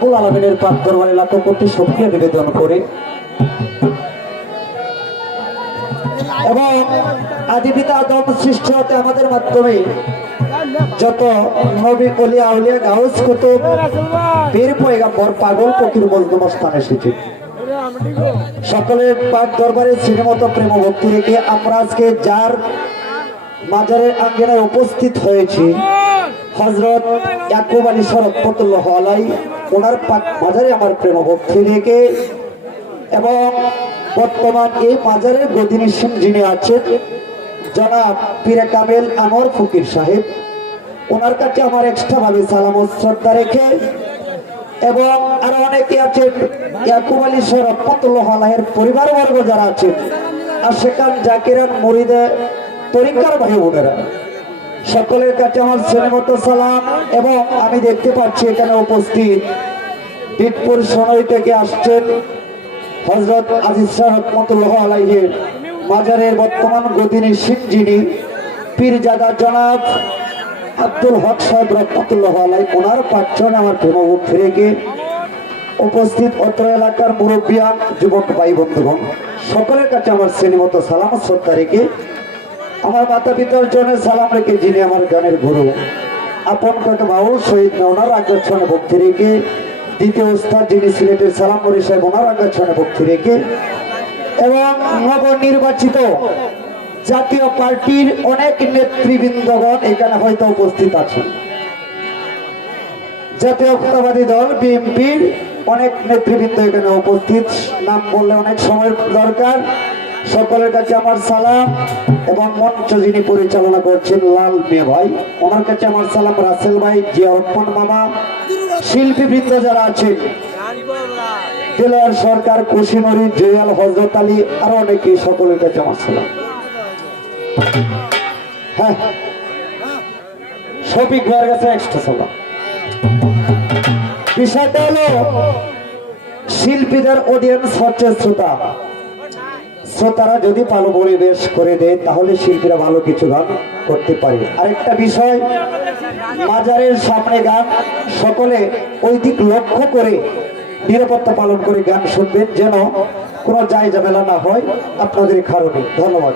কুল আলমিনের পাক দরবারে লাখ কোটি শুকরিয়া নিবেদন করে এবং আদি পিতা আদম সৃষ্টি হতে আমাদের মাধ্যমে যত নবী ওলিয়া আউলিয়া গাউস কুতুব পীর পয়গম্বর পাগল ফকির মজলুম স্থান এসেছে। সকলের পাক দরবারে শ্রীমত প্রেম ভক্তি রেখে আমরা আজকে যার মাজারের আঙ্গিনায় উপস্থিত হয়েছি হযরত ইয়াকুব আলী রহমাতুল্লাহ আলাইহি, ওনার পাক মাজারে আমার প্রেম ভক্তি রেখে এবং বর্তমান এই মাজারের গদিনিসীন যিনি আছেন জনাব পীরে কামেল আনোয়ার ফকির সাহেব, ওনার কাছে আমার এক্সট্রা ভাবে সালাম ও শ্রদ্ধা রেখে এবং আরো অনেকে আছেন ইয়াকুব আলী রহমাতুল্লাহ আলাইহির পরিবারবর্গ যারা আছেন আর সেখান জাকিরান মুরিদে তরিকার ভাই বোনেরা, সকলের কাছে আমার স্নেহমত সালাম। এবং আমি দেখতে পাচ্ছি এখানে উপস্থিত বিটপুর সোনাই থেকে আসছেন হযরত আজিজ শাহ রহমাতুল্লাহ আলাইহির মাজারের বর্তমান গদিনিসীন যিনি পীরজাদা জনাব আব্দুল হক সাহেব রহমাতুল্লাহ আলাইহি, ওনার পাঁচজনে আমার প্রেমভূত ফিরেকে উপস্থিত অত্র এলাকার মুরব্বিয়ান যুবক ভাই বন্ধুগণ, সকলের কাছে আমার শ্রেণীমত সালাম শ্রদ্ধা রেখে আমার মাতা পিতার জন্য সালাম রেখে যিনি আমার গানের গুরু আপন কত বাবু শহীদ ওনার আগ্রাসনে ভক্তি রেখে দ্বিতীয় উস্তাদ যিনি সিলেটের সালাম মরি সাহেব ওনার আগ্রাসনে ভক্তি রেখে এবং নবনির্বাচিত জাতীয় পার্টির অনেক নেতৃবৃন্দগণ এখানে হয়তো উপস্থিত আছেন। জাতীয়তাবাদী দল বিএনপির অনেক নেতৃবৃন্দ এখানে উপস্থিত, নাম বললে অনেক সময় দরকার। সকলের কাছে আমার সালাম এবং মঞ্চ যিনি পরিচালনা করছেন লাল মিয়া ভাই, ওনার কাছে আমার সালাম। রাসেল ভাই, জিয়া রহমান মামা, শিল্পীবৃন্দ যারা আছেন, দিলওয়ার সরকার, কুশিমরি, জয়াল, হযরত আলী, আরো অনেকে, সকলের কাছে আমার সালাম। হ্যাঁ, শফিক ভাইয়ের কাছে এক্সট্রা সালাম। বিষয়টা হলো শিল্পীদের অডিয়েন্স হচ্ছে শ্রোতা, শ্রোতারা যদি ভালো পরিবেশ করে দেয় তাহলে শিল্পীরা ভালো কিছু গান করতে পারে। আরেকটা বিষয়, মাজারের সামনে গান, সকলে ওই দিক লক্ষ্য করে নিরাপত্তা পালন করে গান শুনবেন যেন কোনো যায় ঝামেলা না হয় আপনাদের কারণে। ধন্যবাদ।